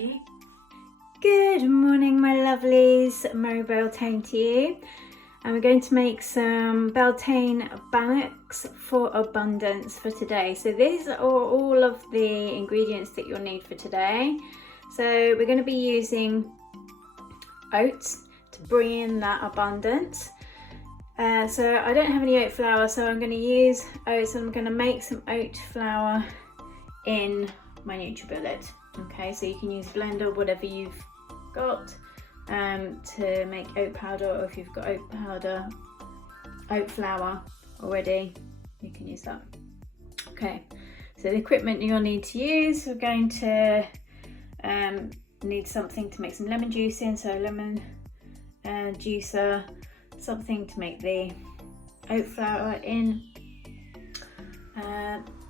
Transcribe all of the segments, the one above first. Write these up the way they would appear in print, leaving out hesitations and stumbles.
you. Good morning, my lovelies. Mary Beltane to you. And we're going to make some Beltane Bannocks for abundance for today. So these are all of the ingredients that you'll need for today. So we're going to be using oats to bring in that abundance. So I don't have any oat flour, so I'm going to use oats, and I'm going to make some oat flour in my NutriBullet. Okay, so you can use blender, whatever you've got, to make oat powder, or if you've got oat flour already, you can use that. Okay, so the equipment you'll need to use, we're going to need something to make some lemon juice in, so lemon juicer, something to make the oat flour in,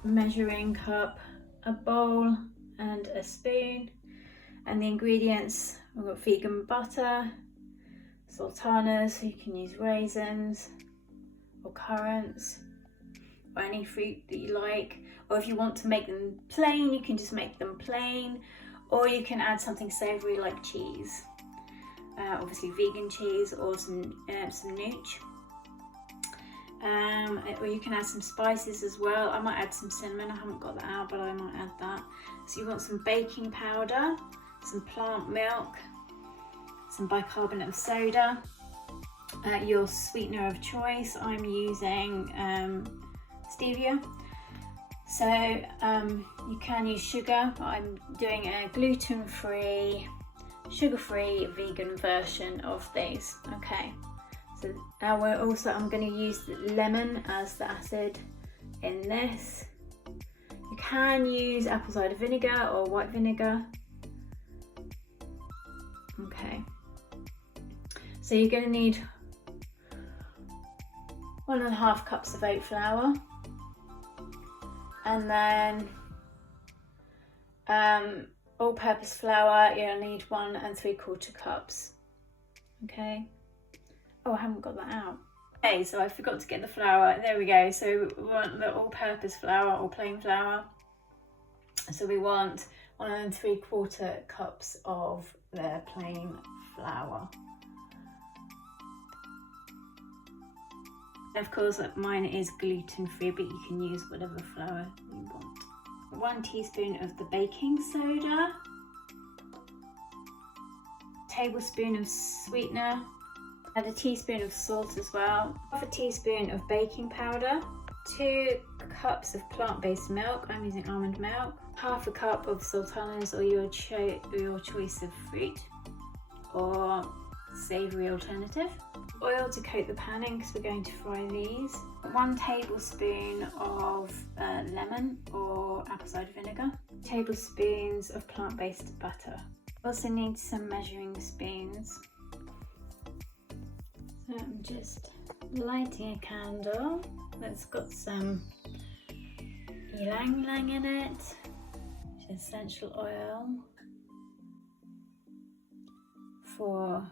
measuring cup, a bowl and a spoon. And the ingredients, we've got vegan butter, sultanas, so you can use raisins or currants or any fruit that you like, or if you want to make them plain, you can just make them plain, or you can add something savoury like cheese, obviously vegan cheese, or some nooch. Or you can add some spices as well. I might add some cinnamon, I haven't got that out, but I might add that. So you want some baking powder, some plant milk, some bicarbonate of soda, your sweetener of choice. I'm using stevia. So you can use sugar, but I'm doing a gluten-free, sugar-free vegan version of these. Okay. So now I'm going to use lemon as the acid in this. You can use apple cider vinegar or white vinegar. Okay. So you're going to need 1.5 cups of oat flour, and then all-purpose flour. You'll need 1 3/4 cups. Okay. Oh, I haven't got that out. Okay, so I forgot to get the flour. There we go. So we want the all-purpose flour or plain flour. So we want 1 3/4 cups of the plain flour. Of course, mine is gluten-free, but you can use whatever flour you want. 1 teaspoon of the baking soda, tablespoon of sweetener, add a teaspoon of salt as well, 1/2 teaspoon of baking powder, 2 cups of plant-based milk. I'm using almond milk, 1/2 cup of sultanas or your choice of fruit or savoury alternative. Oil to coat the panning because we're going to fry these. 1 tablespoon of lemon or apple cider vinegar. Tablespoons of plant-based butter. Also need some measuring spoons. So I'm just lighting a candle that's got some ylang ylang in it, which is essential oil for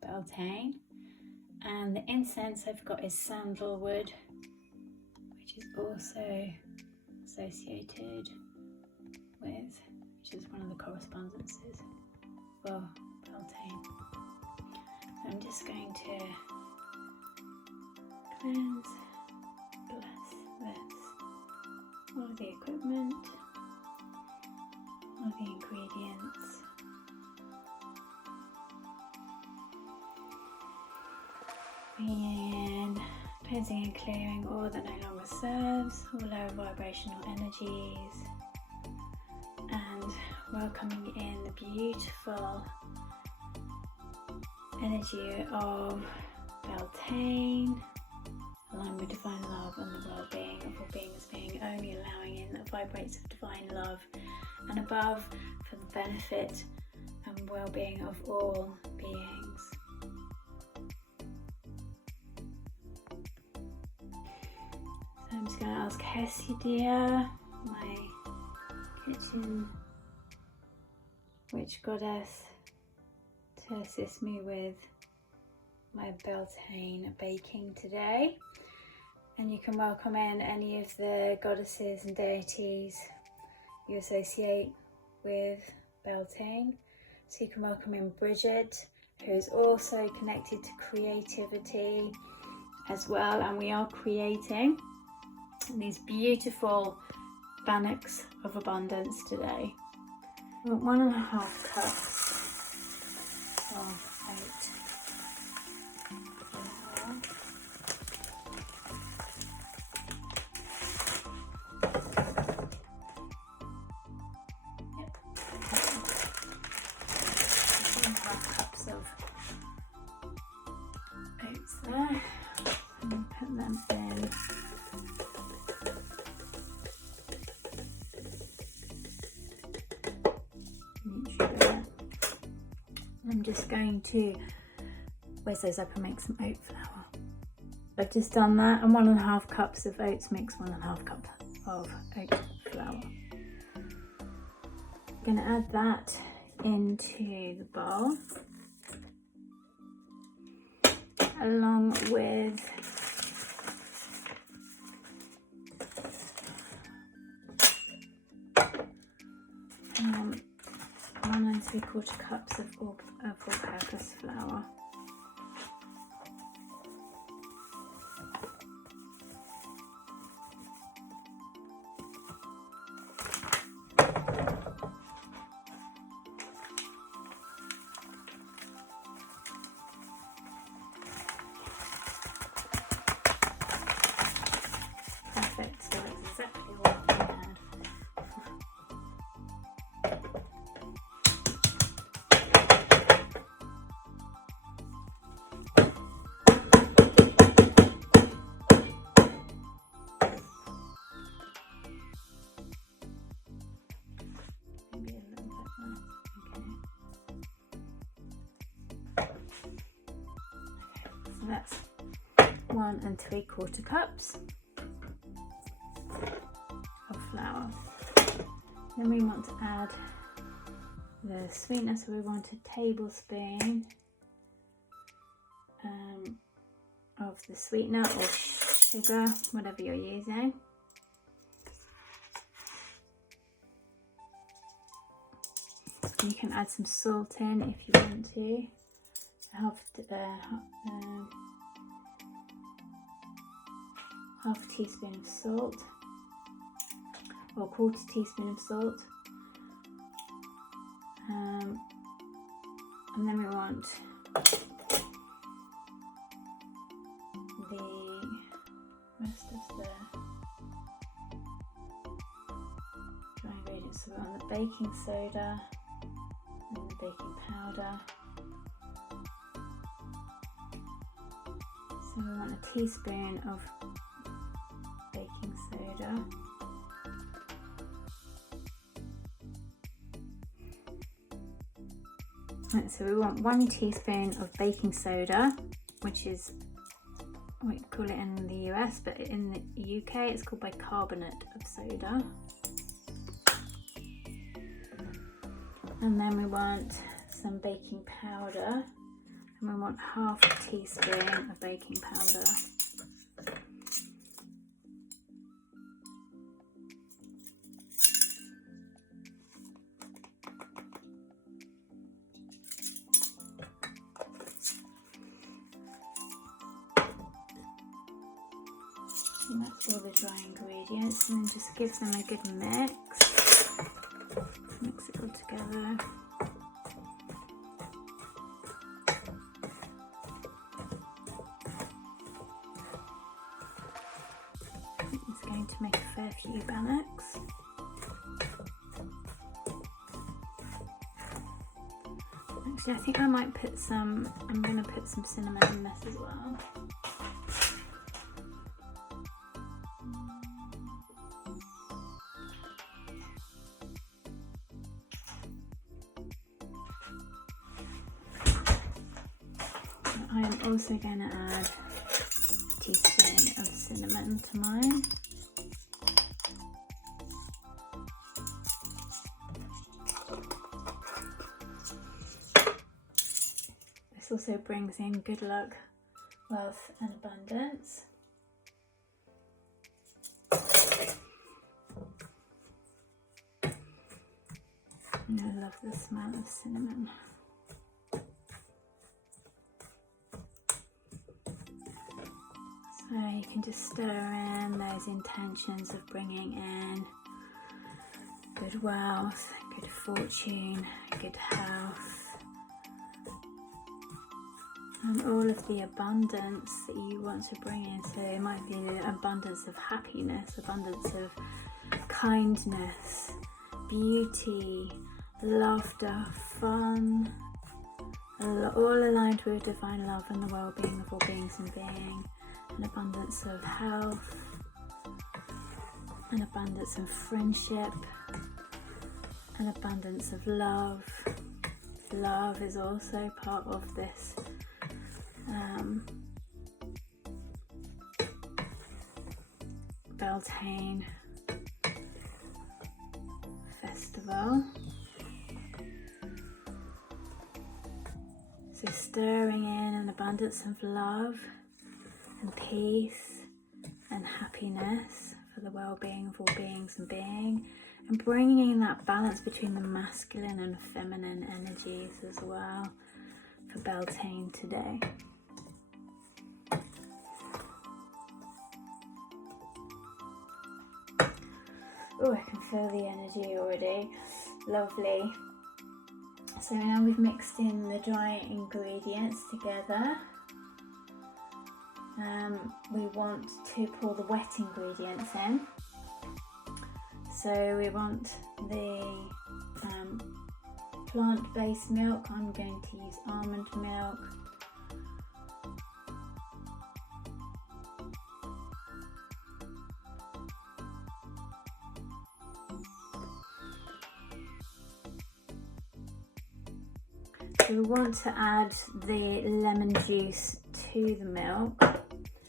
Beltane, and the incense I've got is sandalwood, which is also associated with, which is one of the correspondences for Beltane. So I'm just going to cleanse, bless this, all the equipment, all the ingredients. And cleansing and clearing all that no longer serves, all lower vibrational energies, and welcoming in the beautiful energy of Beltane, aligned with divine love and the well-being of all beings being, only allowing in that vibrates of divine love and above for the benefit and well-being of all beings. So I'm just going to ask Hesidia, my kitchen witch goddess, to assist me with my Beltane baking today. And you can welcome in any of the goddesses and deities you associate with Beltane. So you can welcome in Bridget, who's also connected to creativity as well, and we are creating these beautiful bannocks of abundance today. 1.5 cups of oat flour. Yep. 1.5 cups of oats there. And put them in. I'm just going to whiz those up and make some oat flour. I've just done that, and 1.5 cups of oats makes 1.5 cup of oat flour. I'm going to add that into the bowl, along with one and 3/4 cups of all-purpose flour. Perfect, so that's exactly what I had. Maybe a little bit less. Okay. So that's 1 3/4 cups of flour. Then we want to add the sweetener, so we want a tablespoon of the sweetener or sugar, whatever you're using. You can add some salt in if you want to. Half a teaspoon of salt, or 1/4 teaspoon of salt. And then we want the rest of the dry ingredients. So we want the baking soda and the baking powder. So we want a teaspoon of baking soda. Right, so we want 1 teaspoon of baking soda, which is, we call it in the US, but in the UK it's called bicarbonate of soda. And then we want some baking powder, and we want 1/2 teaspoon of baking powder. And that's all the dry ingredients, and then just give them a good mix. Mix it all together. It's going to make a fair few bannocks. Actually, I think I might put some, I'm going to put some cinnamon in this as well. I am also going to add a teaspoon of cinnamon to mine. This also brings in good luck, wealth and abundance. And a love the smell of cinnamon. So you can just stir in those intentions of bringing in good wealth, good fortune, good health, and all of the abundance that you want to bring in. So it might be the abundance of happiness, abundance of kindness, beauty, laughter, fun, all aligned with divine love and the well-being of all beings and being. An abundance of health, an abundance of friendship, an abundance of love. Love is also part of this Beltane festival. So stirring in an abundance of love and peace and happiness for the well-being of all beings and being, and bringing in that balance between the masculine and feminine energies as well for Beltane today. Oh, I can feel the energy already. Lovely. So now we've mixed in the dry ingredients together. We want to pour the wet ingredients in. So we want the plant-based milk. I'm going to use almond milk. So we want to add the lemon juice to the milk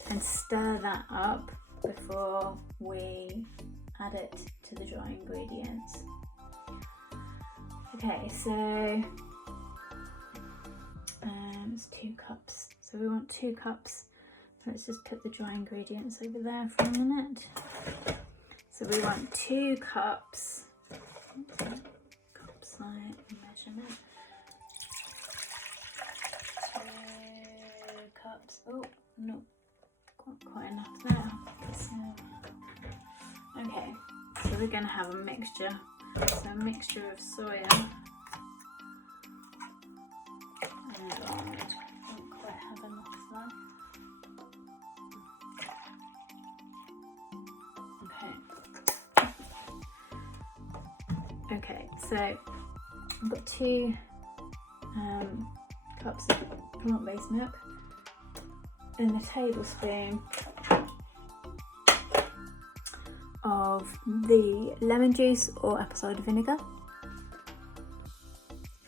and stir that up before we add it to the dry ingredients. Okay, so it's 2 cups. So we want 2 cups. Let's just put the dry ingredients over there for a minute. So we want 2 cups. Cup size measurement. 2 cups. Oh no, got quite enough there. So, okay, so we're going to have a mixture. So a mixture of soya and almond. I don't quite have enough left. Okay, so I've got 2 cups of plant-based milk and a tablespoon of the lemon juice or apple cider vinegar.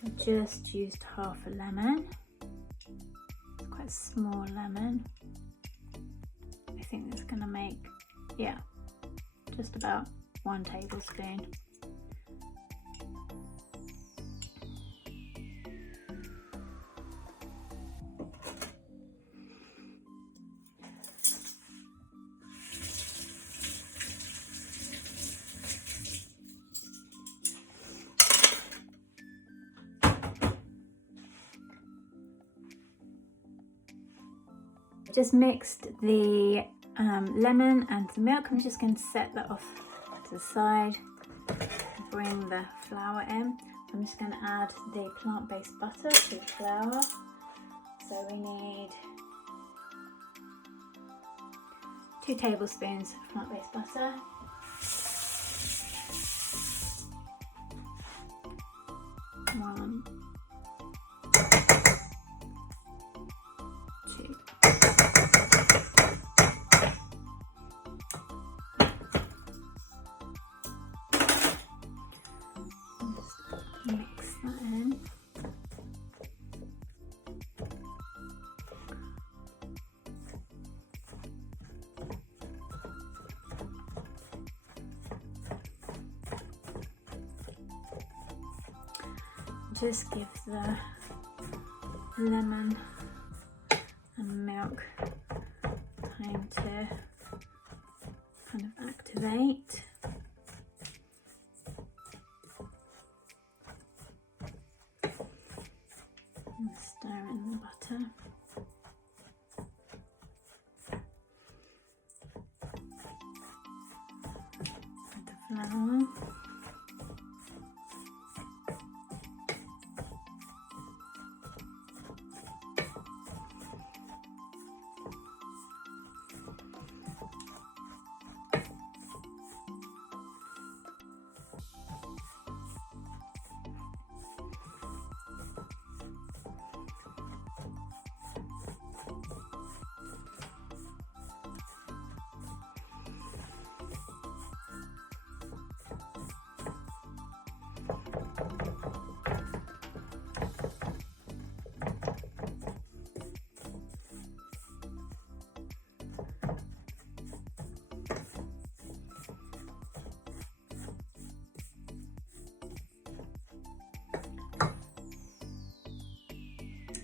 I've just used half a lemon. It's quite a small lemon. I think that's going to make, yeah, just about 1 tablespoon. Just mixed the lemon and the milk. I'm just going to set that off to the side, bring the flour in. I'm just going to add the plant-based butter to the flour. So we need 2 tablespoons of plant-based butter. One, 2. Mix that in. Just give the lemon and milk time to kind of activate. Stir in the butter. Add the flour.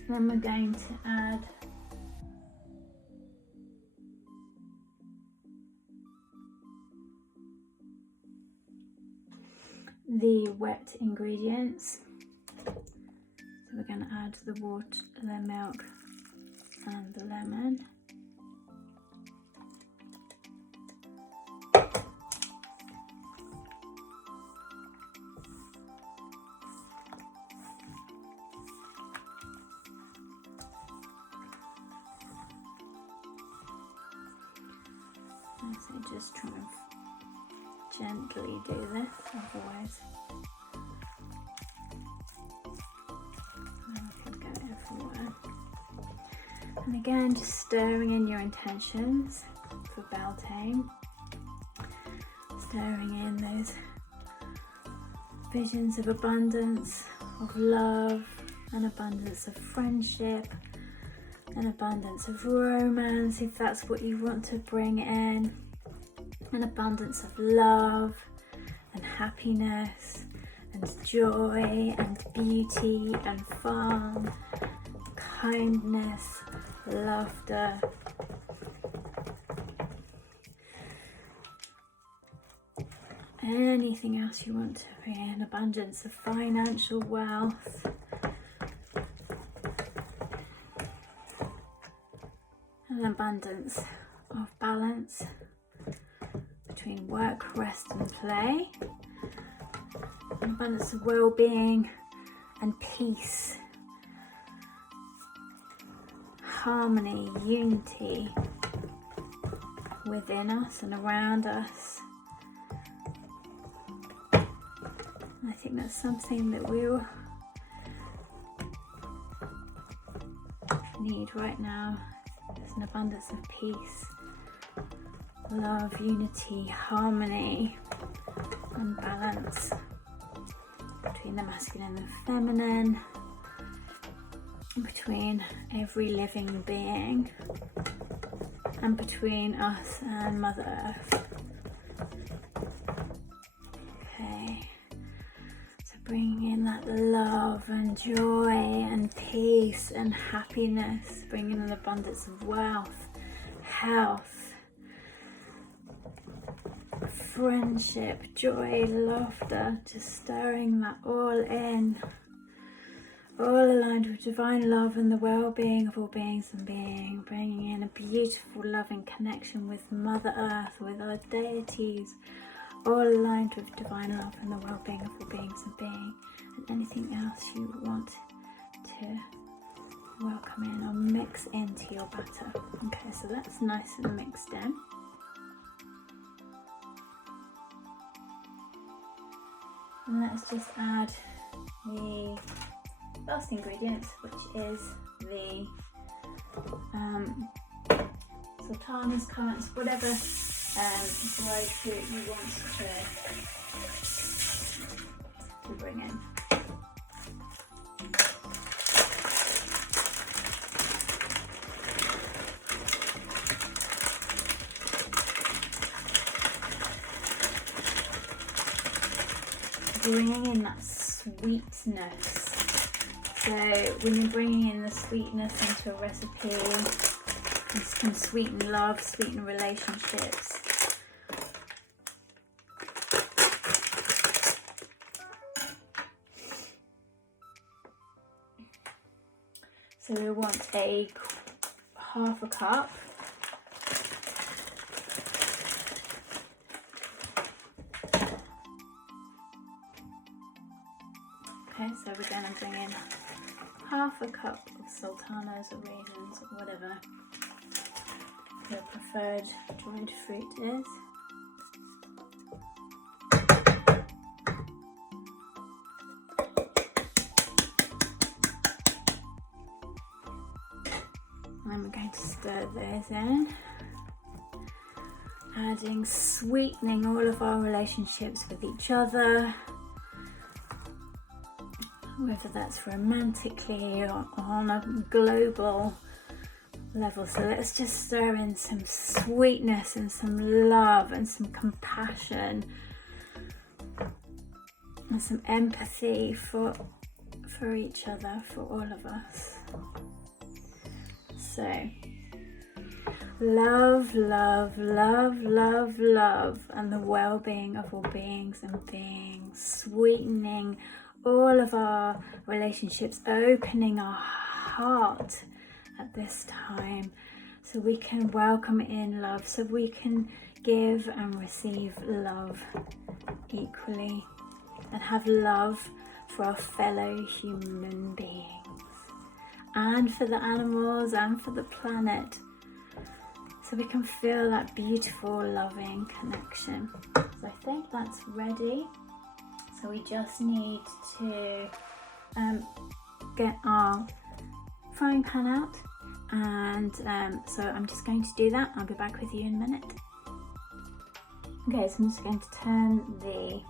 Then we're going to add the wet ingredients. So we're going to add the water, the milk and the lemon. So just try and gently do this, otherwise it could go everywhere. And again, just stirring in your intentions for Beltane, stirring in those visions of abundance, of love, an abundance of friendship, an abundance of romance, if that's what you want to bring in, an abundance of love and happiness and joy and beauty and fun, kindness, laughter. Anything else you want to bring in, abundance of financial wealth. An abundance of balance between work, rest and play. An abundance of well-being and peace, harmony, unity within us and around us. I think that's something that we all need right now. There's an abundance of peace, love, unity, harmony and balance between the masculine and feminine, between every living being, and between us and Mother Earth. Okay, so bringing in that love and joy and peace and happiness, bringing in an abundance of wealth, health, friendship, joy, laughter, just stirring that all in, all aligned with divine love and the well-being of all beings and being, bringing in a beautiful loving connection with Mother Earth, with our deities, all aligned with divine love and the well-being of all beings and being, and anything else you want to welcome in or mix into your batter. Okay, so that's nice and mixed in. And let's just add the last ingredient, which is the sultanas, currants, whatever dried fruit you want to bring in. Bringing in that sweetness. So when you're bringing in the sweetness into a recipe, this can sweeten love, sweeten relationships. So we want a half a cup. Okay, so we're going to bring in half a cup of sultanas or raisins or whatever your preferred dried fruit is. And then we're going to stir those in, adding, sweetening all of our relationships with each other, whether that's romantically or on a global level. So let's just stir in some sweetness and some love and some compassion and some empathy for each other, for all of us. So love, love, love, love, love, and the well-being of all beings and beings, sweetening all of our relationships, opening our heart at this time so we can welcome in love, so we can give and receive love equally and have love for our fellow human beings and for the animals and for the planet, so we can feel that beautiful loving connection. So I think that's ready. So we just need to get our frying pan out, and so I'm just going to do that. I'll be back with you in a minute. Okay, so I'm just going to turn the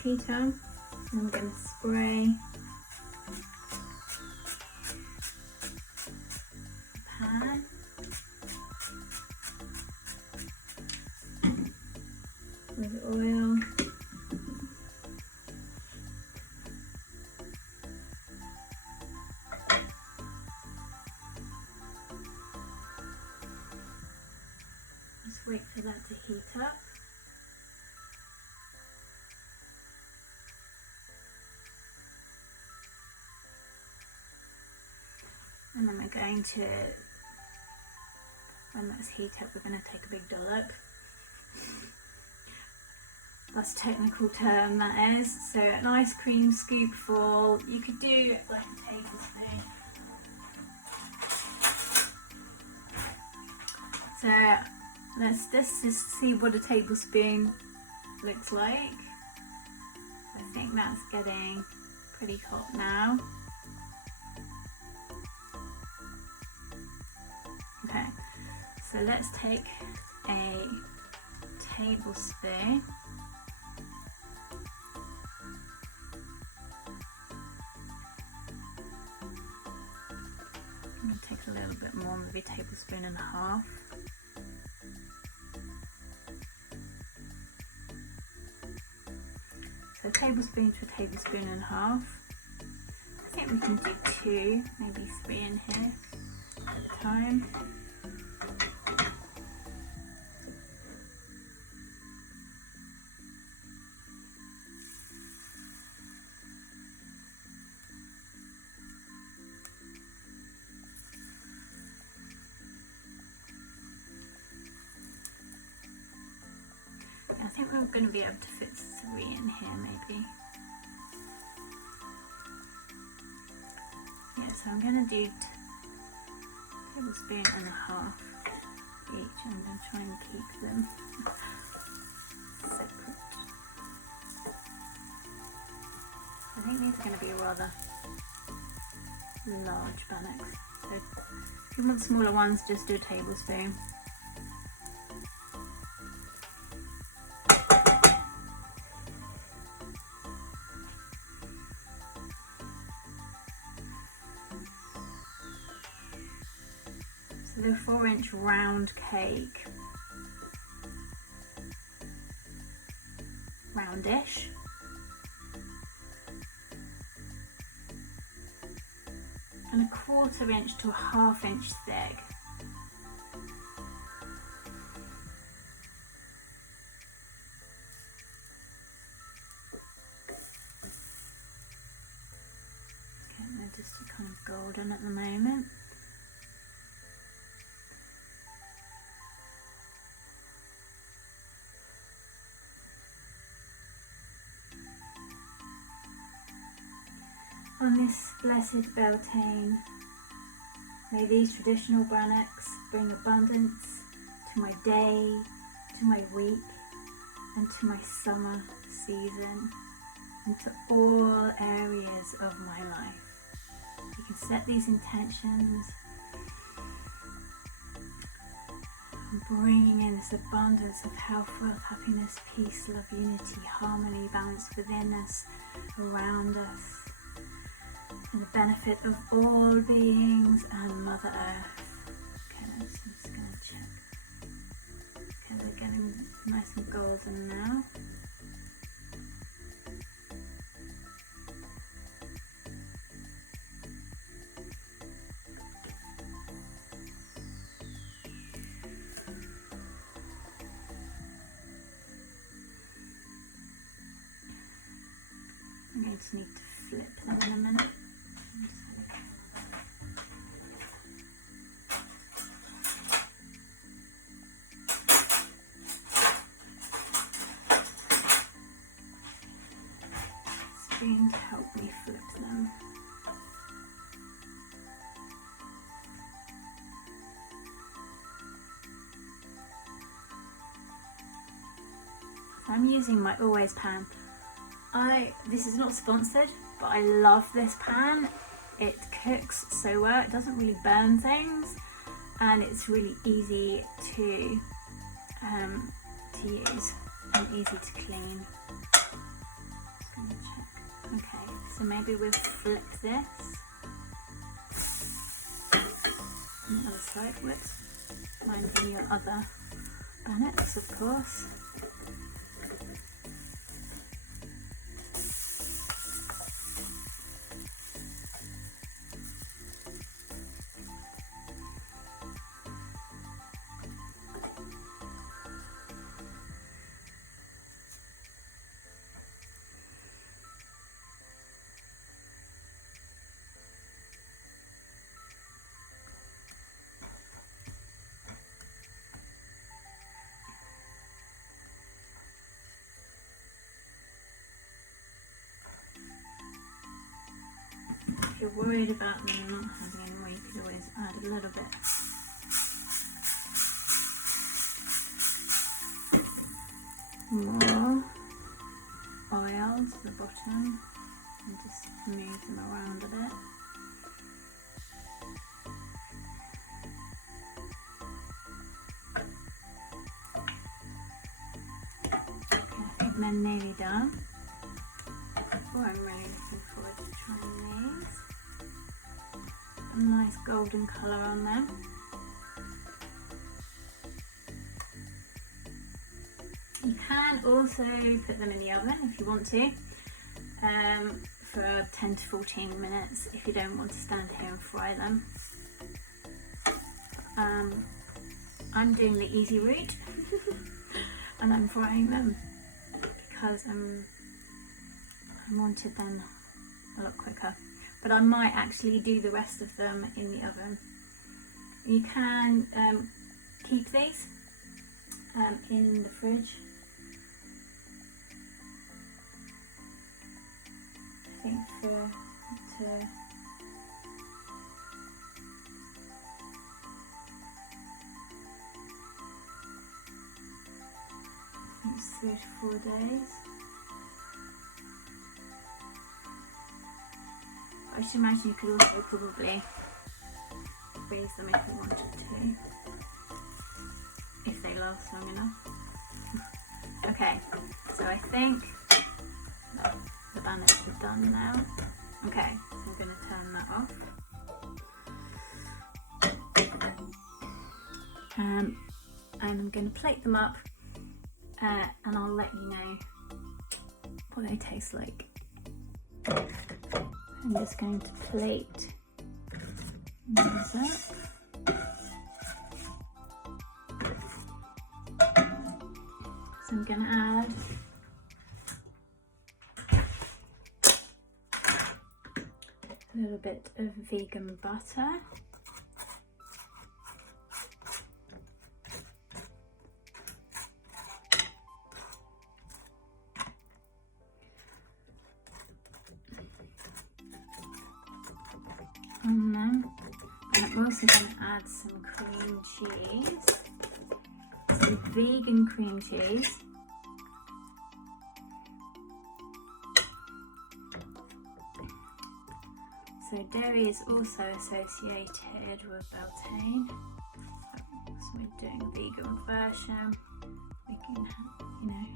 heat on, and I'm going to spray the pan. With oil. Just wait for that to heat up. And then we're going to, when that's heat up, we're going to take a big dollop. That's a technical term, that is. So an ice cream scoopful, you could do like a tablespoon. So let's just see what a tablespoon looks like. I think that's getting pretty hot now. Okay, so let's take a tablespoon. I'm going to take a little bit more, maybe a tablespoon and a half. So a tablespoon to a tablespoon and a half. I think we can do 2, maybe 3 in here at a time. I think we're going to be able to fit 3 in here maybe. Yeah, so I'm going to do a tablespoon and a half each. I'm going to try and keep them separate. I think these are going to be rather large bannocks. So if you want smaller ones, just do a tablespoon. So they're 4-inch round cake, roundish. And a 1/4 inch to a 1/2 inch thick. Okay, They're just kind of golden at the moment. On this blessed Beltane, may these traditional bannocks bring abundance to my day, to my week, and to my summer season, and to all areas of my life. You can set these intentions and bringing in this abundance of health, wealth, happiness, peace, love, unity, harmony, balance within us, around us, and the benefit of all beings and Mother Earth. Okay, so I'm just going to check. Okay, they're getting nice and golden now. I'm going to need to flip them in a minute. Spoon to help me flip them. So I'm using my Always pan. This is not sponsored, but I love this pan. It cooks so well, it doesn't really burn things, and it's really easy to use and easy to clean. Just gonna check. Okay, so maybe we'll flip this. On the other side, whoops. Mind your other bannocks, of course. If you're worried about them not having any more, you could always add a little bit. More oil to the bottom and just move them around a bit. Okay, I think they're nearly done. Oh, I'm really looking forward to trying these. A nice golden colour on them. You can also put them in the oven if you want to, for 10 to 14 minutes if you don't want to stand here and fry them. I'm doing the easy route and I'm frying them because I wanted them a lot quicker, but I might actually do the rest of them in the oven. You can keep these in the fridge. I think it's 3 to 4 days. I should imagine you could also probably freeze them if you wanted to, if they last long enough. Okay, so I think the bannocks are done now. Okay, so I'm going to turn that off. And I'm going to plate them up and I'll let you know what they taste like. I'm just going to plate these up. So I'm going to add A little bit of vegan butter. And then I'm also going to add some cream cheese, some vegan cream cheese. So dairy is also associated with Beltane. So we're doing a vegan version. We can, you know,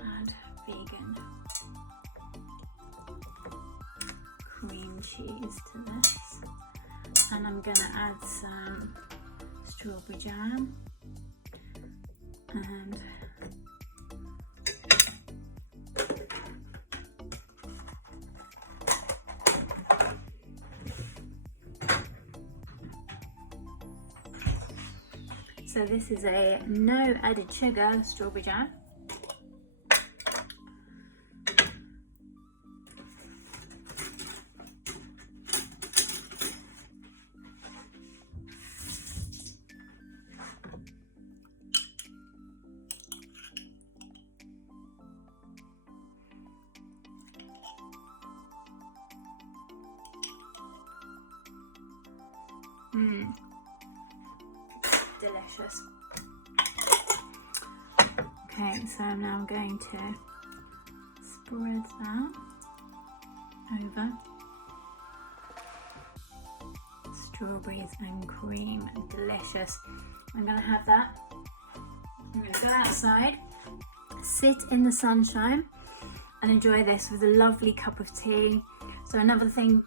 add vegan cream cheese to this, and I'm going to add some strawberry jam and so this is a no added sugar strawberry jam. Delicious. Okay, so now I'm going to spread that over strawberries and cream. Delicious. I'm going to have that. I'm going to go outside, sit in the sunshine and enjoy this with a lovely cup of tea. So another thing,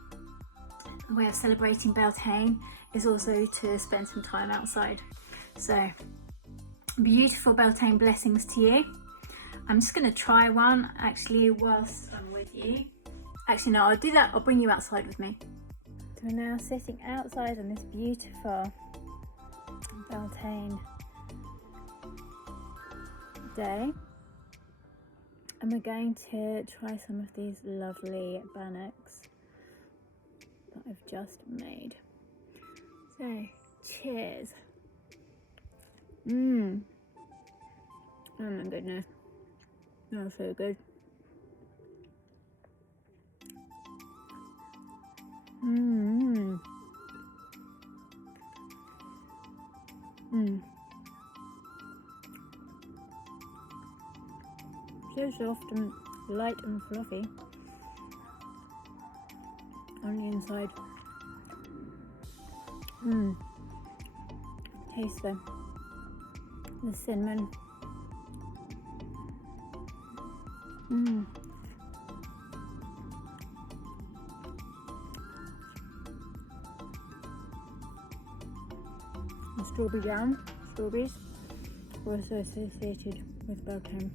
a way of celebrating Beltane is also to spend some time outside. So beautiful Beltane blessings to you. I'm just going to try one actually whilst I'm with you. Actually no, I'll do that, I'll bring you outside with me. So we're now sitting outside on this beautiful Beltane day, and we're going to try some of these lovely bannocks that I've just made. So cheers. Oh my goodness, that's so good. So soft and light and fluffy on the inside. Taste the cinnamon. The strawberry jam, strawberries, were also associated with Beltane.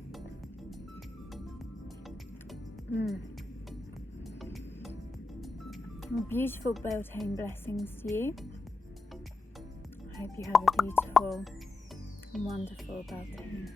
Well, beautiful Beltane blessings to you. I hope you have a beautiful and wonderful Beltane.